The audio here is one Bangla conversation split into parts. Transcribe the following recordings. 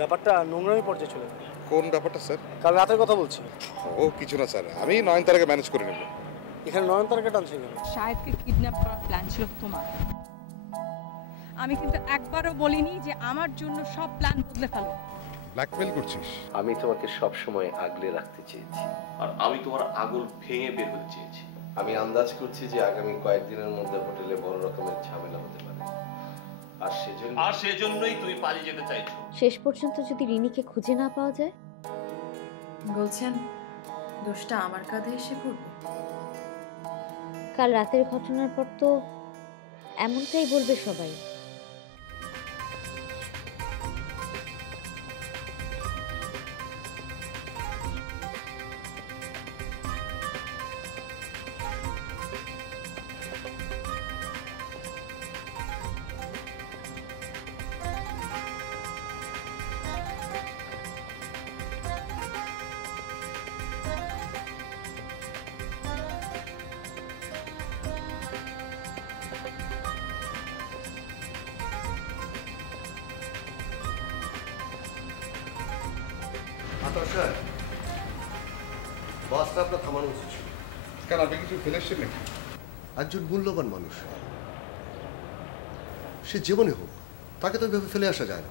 ব্যাপারটা নোংরামি পর্যায়ে চলে গেল। কোন ব্যাপারটা স্যার? কাল রাতের কথা বলছি। ও কিছু না স্যার, আমি নয়নতারাকে ম্যানেজ করে নেব। এখানে নয়নতারাকে টানছে কেন? শাহেদকে কিডন্যাপ করার প্ল্যান ছিল তোমার। আমি কিন্তু একবারও বলিনি যে আমার জন্য সব প্ল্যান বদলে ফেলো। ব্ল্যাকমেল করছিস? আমি তোমাকে সব সময় আগলে রাখতে চেয়েছি, আর আমি তোমার আগুন ভেঙে বের হতে চেয়েছি। আমি আন্দাজ করছি যে আগামী কয়েকদিনের মধ্যে হোটেলে বড় রকমের ঝামেলা হতে পারে, আর সেজন্যই তুমি পালিয়ে যেতে চাইছো। শেষ পর্যন্ত যদি রিনিকে খুঁজে না পাওয়া যায়? বলছেন দোষটা আমার কাঁধে এসে পড়বে? কাল রাতের ঘটনার পর তো এমনটাই বলবে সবাই। বাসটা আপনার থামানো উচিত ছিল। কেন, আপনি কিছু ফেলে এসছেন নাকি? একজন মূল্যবান মানুষ, সে জীবনে হোক, তাকে তো ভেবে ফেলে আসা যায় না।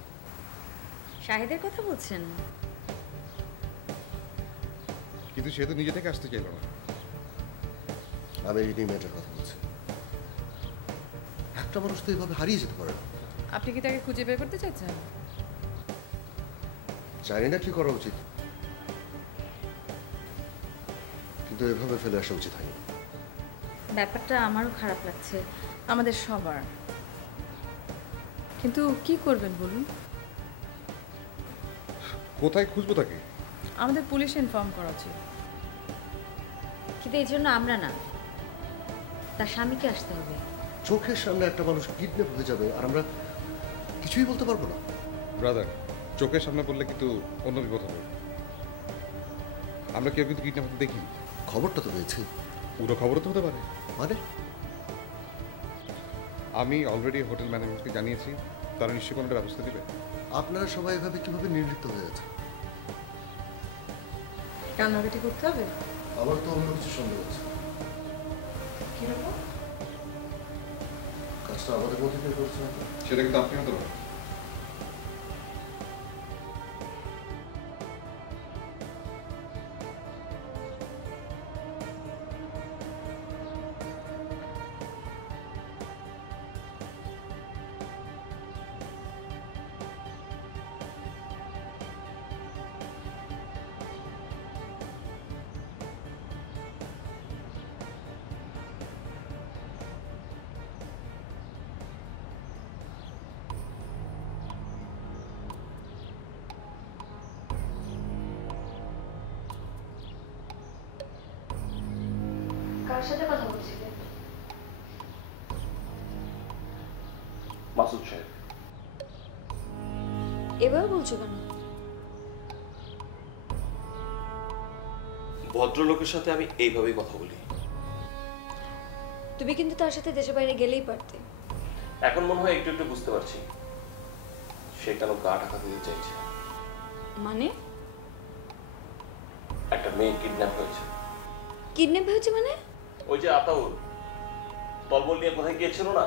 শাহেদের কথা বলছেন? কিন্তু সে তো নিজে থেকে আসতে চাইল না। আমি রিনি মেয়েটার কথা বলছি। একটা মানুষ তো এইভাবে হারিয়ে যেতে পারে না। আপনি কি তাকে খুঁজে বের করতে চাইছেন? জানি না কি করা উচিত, কিন্তু এভাবে ফেলে আসা উচিত হয়নি। ব্যাপারটা আমারও খারাপ লাগছে। আমাদের সবার। কিন্তু কি করবেন বলুন? কোথায় খুঁজবো তাকে? আমাদের পুলিশে ইনফর্ম করা উচিত। কিন্তু এই জন্য আমরা না, তার স্বামীকে আসতে হবে। চোখের সামনে একটা মানুষ কিডন্যাপ হয়ে যাবে আর আমরা কিছুই বলতে পারবো না। ব্রাদার, চোখের সামনে পড়লে কিন্তু অন্য বিপদ হবে। আমরা কেউ কিন্তু কিডন্যাপ হতে দেখিনি। খবরটা তো পেয়েছি। পুরো খবরও তো হতে পারে। মানে আমি অলরেডি হোটেল ম্যানেজমেন্টকে জানিয়েছি, তারা নিশ্চয়ই কোনো একটা ব্যবস্থা দেবে। আপনারা সবাই এভাবে কিভাবে নির্লিপ্ত হয়ে আছে? কান্নাকাটি করতে হবে? আমার তো অন্য কিছু সন্দেহ আছে। কিরকম? কাজটা আমাদের মধ্যে কেউ করছে না? সেটা কিন্তু আপনি হতে পারেন। কার সাথে কথা বলছিলেন? মাসুদ সাহেব। এভাবে বলছো কেন? ভদ্রলোকের সাথে আমি এইভাবেই কথা বলি। তুমি কিন্তু তার সাথে দেশের বাইরে গেলেই পারতে। এখন মনে হয় একটু একটু বুঝতে পারছি সে কেন গা ঢাকা দিতে চাইছে। মানে? একটা মেয়ে কিডন্যাপ হয়েছে। কিডন্যাপ হয়েছে মানে? ওই যে আতাউর তলবল নিয়ে কোথায় গিয়েছিল না,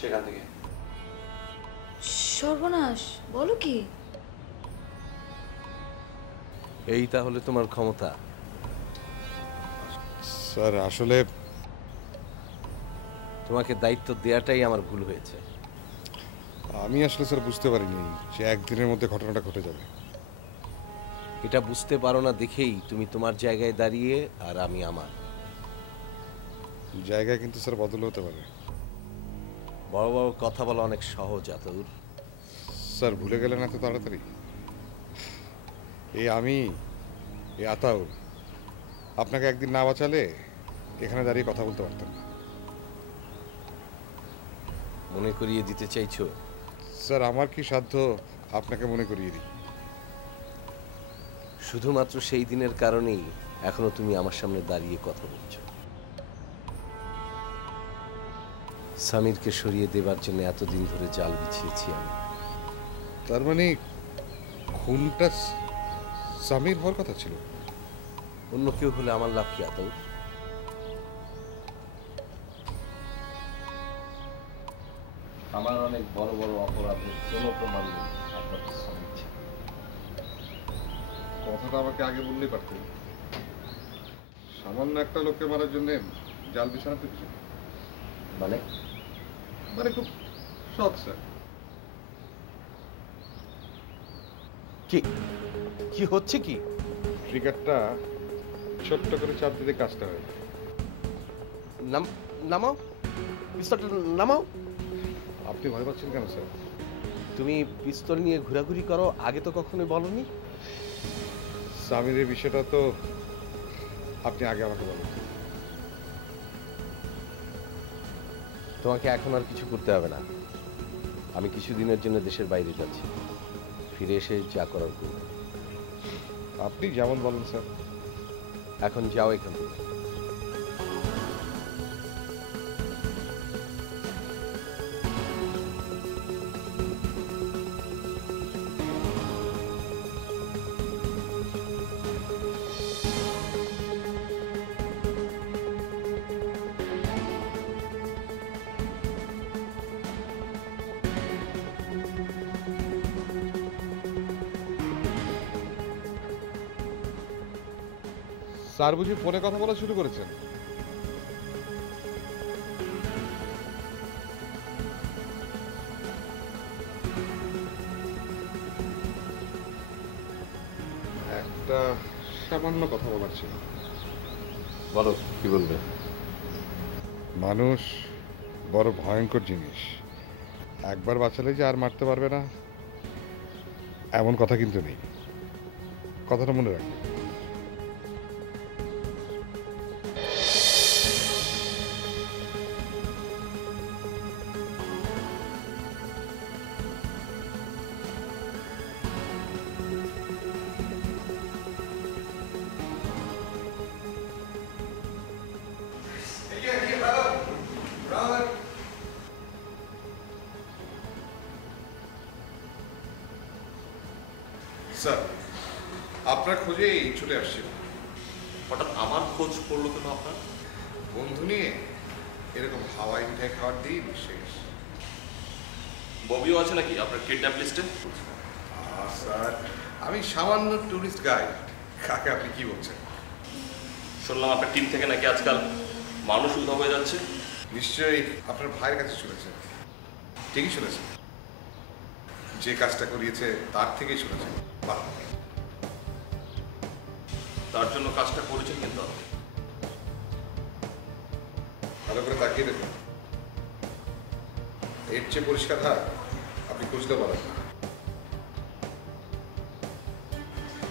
সেখান থেকে। সর্বনাশ, বলো কি? এই তাহলে তোমার ক্ষমতা? স্যার আসলে তোমাকে দায়িত্ব দেওয়াটাই আমার ভুল হয়েছে। আমি আসলে স্যার বুঝতে পারিনি যে একদিনের মধ্যে ঘটনাটা ঘটে যাবে। এটা বুঝতে পারো না দেখেই তুমি তোমার জায়গায় দাঁড়িয়ে আর আমি আমার জায়গায়, কিন্তু স্যার বদল হতে পারে। বড় বড় কথা বলা অনেক সহজ আতাউর। স্যার ভুলে গেলেন এত তাড়াতাড়ি? আমি আতাউর আপনাকে একদিন না বাঁচালে এখানে দাঁড়িয়ে কথা বলতে পারতাম না। মনে করিয়ে দিতে চাইছো? স্যার আমার কি সাধ্য আপনাকে মনে করিয়ে দিই? শুধুমাত্র সেই দিনের কারণেই এখনো তুমি আমার সামনে দাঁড়িয়ে কথা বলছো। সামিরকে সরিয়ে দেবার জন্য এতদিন ধরে জাল বিছিয়েছি আমি। তার মানে খুনটা স্বামীর হওয়ার কথা ছিল। অন্য কেউ হলে আমার লাভ কি আতর? আমার অনেক বড় বড় অপরাধের কোনো প্রমাণ নেই, একমাত্র স্বামীর ছিল। কথাটা আমাকে আগে বললেই পারতেন। সামান্য একটা লোককে মারার জন্য জাল বিছানা পেয়েছে, মানে মানে খুব সৎ স্যার। কি কি হচ্ছে কি? ট্রিগারটা ছোট্ট করে চাপ দিতে কাজটা হয়। নামাও পিস্তলটা, নামাও। আপনি ভয় পাচ্ছেন কেন স্যার? তুমি পিস্তল নিয়ে ঘোরাঘুরি করো, আগে তো কখনোই বলনি। স্বামীর এই বিষয়টা তো আপনি আগে আমাকে বলেন। তোমাকে এখন আর কিছু করতে হবে না। আমি কিছুদিনের জন্য দেশের বাইরে যাচ্ছি, ফিরে এসে যা করার করব। আপনি যেমন বলেন স্যার। এখন যাও এখান থেকে। স্যার বুঝি ফোনে কথা বলা শুরু করেছেন? একটা সামান্য কথা বলার ছিল। বলো, কি বলবে? মানুষ বড় ভয়ঙ্কর জিনিস, একবার বাঁচালে যে আর মারতে পারবে না এমন কথা কিন্তু নেই। কথাটা মনে রাখবে। স্যার, আপনার খোঁজেই ছুটে আসছি। হঠাৎ আমার খোঁজ পড়লো কেন আপনার? বন্ধু নিয়ে এরকম হাওয়াই মিঠাই খাওয়ার দিন শেষ। ববিও আছে নাকি আপনার কিডন্যাপ লিস্টে? স্যার, আমি সামান্য টুরিস্ট গাইড। কাকে আপনি কি বলছেন? শুনলাম আপনার টিম থেকে নাকি আজকাল মানুষ উধাও হয়ে যাচ্ছে। নিশ্চয়ই আপনার ভাইয়ের কাছে শুনেছেন। ঠিকই শুনেছেন, যে কাজটা করিয়েছে তার থেকেই শুনেছেন। বাহ, তার জন্য কাজটা করেছেন কিন্তু আপনি। ভালো করে তাকিয়ে দেখুন, এর চেয়ে পরিষ্কার হাত আপনি খুঁজতে পারেন না।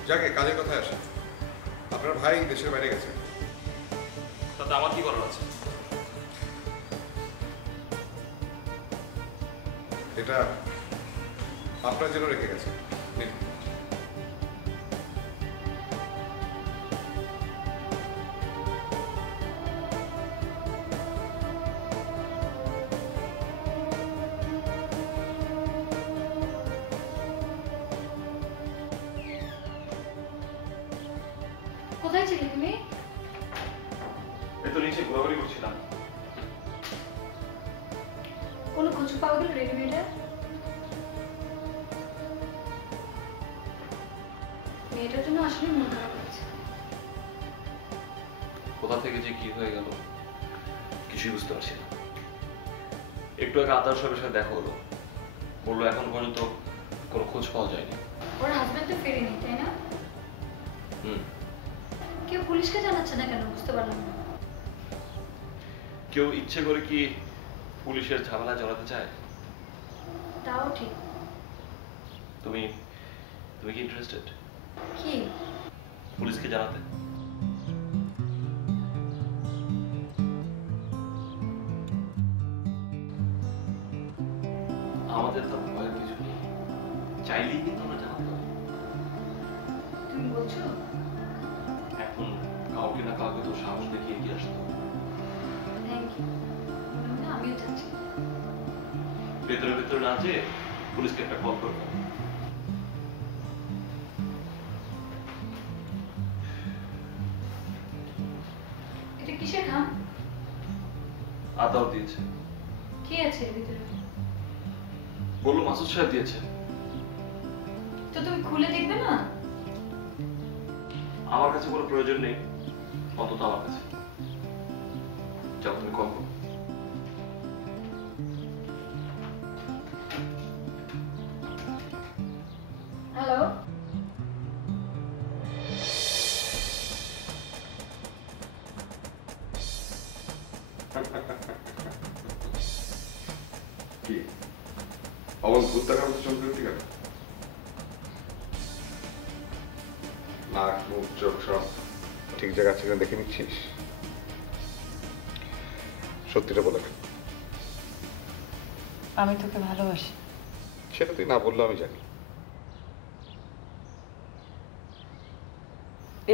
যাকে কাজের কথায় আসেন, আপনার ভাই দেশের বাইরে গেছে। তাতে আমার কি করার আছে? এটা আপনার জন্য রেখে গেছে। নিন। কোথায় ছিলে তুমি? এই তো নিচে ঘোরাঘুরি করছিলাম। কোনো খোঁজ পাওয়া গেল রেডিমেডের? মেয়েটার জন্য আসলে মন খারাপ হয়েছে। কোথা থেকে যে কি হয়ে গেল কিছুই বুঝতে পারছি না। একটু আগে আদার সাহেবের সাথে দেখা হলো, বললো এখন পর্যন্ত কোনো খোঁজ পাওয়া যায়নি। ওর হাজবেন্ড তো ফেরেনি, তাই না? হুম, কেউ পুলিশকে জানাচ্ছে না কেন, বুঝতে পারলাম না। কেউ ইচ্ছে করে কি পুলিশের ঝামেলা জড়াতে চায়? তাও ঠিক। তুমি তুমি কি ইন্টারেস্টেড কি? পুলিশকে জানাতে? আমাদের তো ভয়ের কিছু নেই, চাইলেই কিন্তু আমরা জানাতে পারি। তুমি বলছো? এখন কাউকে না কাউকে তো সাহস দেখিয়ে এগিয়ে আসতে হবে। Thank you. আমিও চাচ্ছি। ভেতরে ভেতরে না যেয়ে পুলিশকে একটা কল করবে। আদাও দিয়েছে। কি আছে এর ভিতরে? বললো মাসুদ সাহেব দিয়েছে। তো তুমি খুলে দেখবে না? আমার কাছে কোনো প্রয়োজন নেই, অন্তত আমার কাছে। যাও তুমি কল করো। হ্যালো, কি অমন ভূত দেখার মতো চমকে উঠি কেন? নাক মুখ চোখ সব ঠিক জায়গা আছে কিনা দেখে নিচ্ছিস? সত্যিটা বলে ফেল। আমি তোকে ভালোবাসি। সেটা তুই না বললে আমি জানি।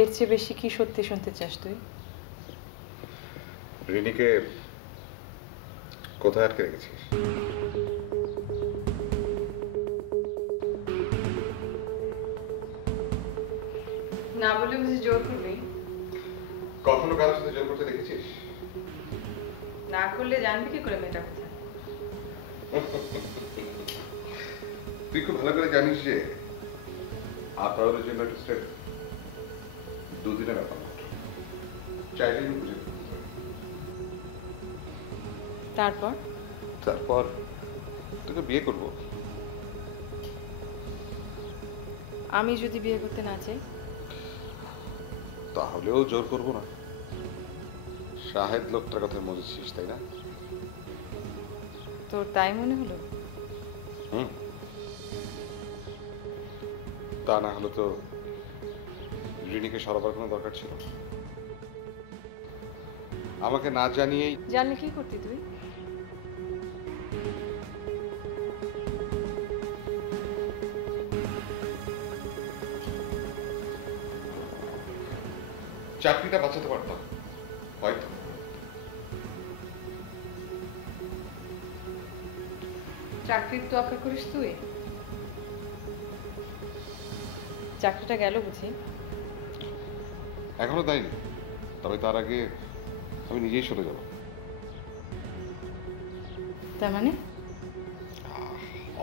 এর চেয়ে বেশি কি সত্যি শুনতে চাস তুই? রিনিকে কোথায় আটকে রেখেছিস? না বলে বুঝি জোর করবি? কখনো কারোর সাথে জোর করতে দেখেছিস? না করলে জানবি কি করে মেয়েটা কোথায়? তুই খুব ভালো করে জানিস যে আতাউরের জন্য একটা স্টেপ দুদিনের ব্যাপার মাত্র। চাইলেই বুঝে ফেলতে পারি। তারপর তারপর তোকে বিয়ে করবো। আমি যদি বিয়ে করতে না চাই? তাহলেও জোর করবো না। শাহেদ লোকটার কথা মজেছিস তাই না? তোর তাই মনে হলো? হুম, তা না হলে তো রিনিকে সরাবার কোনো দরকার ছিল না। আমাকে না জানিয়েই জানলে কি করতি তুই? চাকরিটা বাঁচাতে পারতাম হয়তো। চাকরির তোয়াক্কা করিস তুই? চাকরিটা গেল বুঝি? এখনো দেয়নি, তবে তার আগে আমি নিজেই সরে যাব। তার মানে?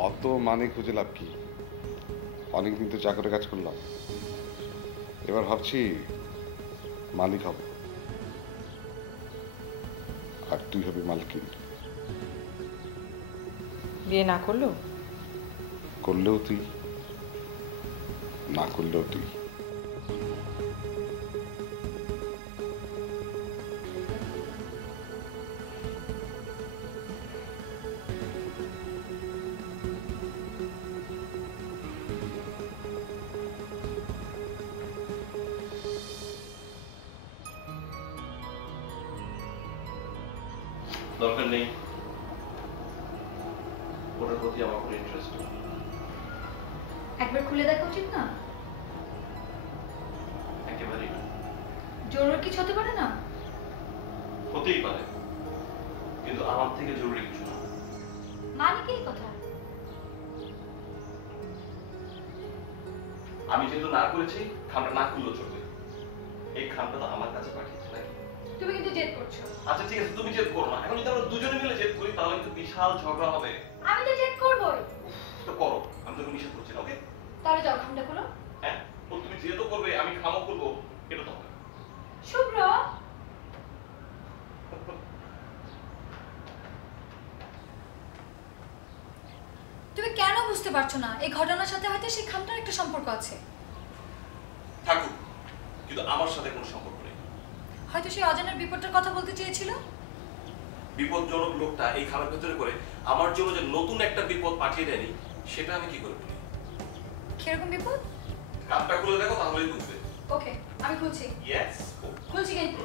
অত মানে খুঁজে লাভ কি? অনেকদিন তো চাকরি কাজ করলাম, এবার ভাবছি মালিক হব, আর তুই হবি মালকিন। বিয়ে না করলো? করলেও তুই, না করলেও তুই। দরকার নেই, ওটার প্রতি আমার কোনো ইন্টারেস্ট নেই। একবার খুলে দেখা উচিত না? একেবারেই না। জরুরি কিছু হতে পারে না? হতেই পারে, কিন্তু আমার থেকে জরুরি কিছু না। মানে কি কথা? আমি যেহেতু না করেছি, খামটা না খুললেও চলবে। এই খামটা তো আমার কাছে পাঠিয়েছে নাকি? তুমি কিন্তু জেদ করছো। আচ্ছা ঠিক আছে, তুমি জেদ করো না। এখন যদি আমরা দুজনে মিলে জেদ করি তাহলে কিন্তু বিশাল ঝগড়া হবে। আমি তো জেদ করবোই। তো করো, আমি তোকে নিষেধ করছি না, ওকে? তাহলে যাও খামটা খোলো। হ্যাঁ, তো তুমি জেদও করবে, আমি খামও করবো, এটা তো হবে। শুভ্র, তুমি কেন বুঝতে পারছো না এই ঘটনার সাথে হয়তো সেই খামটার একটা সম্পর্ক আছে? থাকুক, কিন্তু আমার সাথে কোনো সম্পর্ক নেই। হয়তো সেই অজানার বিপদটার কথা বলতে চেয়েছিল। বিপদজনক লোকটা এই খামের ভেতরে করে আমার জন্য যে নতুন একটা বিপদ পাঠিয়ে দেয়নি, সেটা আমি কি করে বলি? কিরকম বিপদ? কাপটা খুলে দেখো, তাহলেই বুঝবে। ওকে, আমি খুলছি। ইয়েস, খুলছি কিন্তু।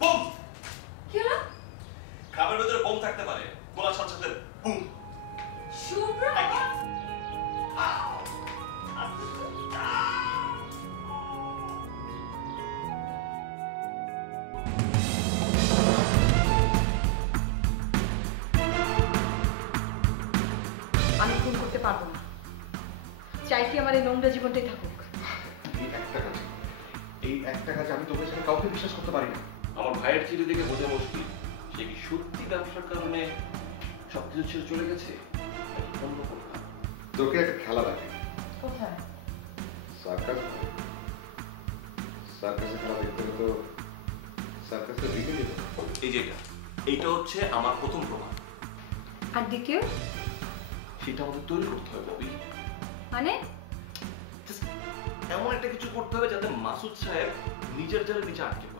বুম! কি হলো? খামের ভেতরে বোম থাকতে পারে, খোলার সাথে সাথে বুম! শুভ্র, আমি খুন করতে পারবো না। চাই কি আমার এই নোংরা জীবনটাই থাকুক। এই একটা কাজ আমি তোকে ছাড়া কাউকে বিশ্বাস করতে পারি না। আমার ভাইয়ের চিঠি দেখে বোঝা মুশকিল সে কি সত্যি ব্যবসার কারণে সবকিছু ছেড়ে চলে গেছে অন্য কোথাও। তোকে একটা খেলা রাখি, কোথায়? সার্কাস। সার্কাসে খেলা দেখতে হলে তো সার্কাসে দিকে যেতে হবে। এই যে এইটা হচ্ছে আমার প্রথম প্রমাণ। আর দ্বিতীয়? সেটা আমাদের তৈরি করতে হবে ববি। মানে Just এমন একটা কিছু করতে হবে যাতে মাসুদ সাহেব নিজের জালের নিচে আটকে পড়ে।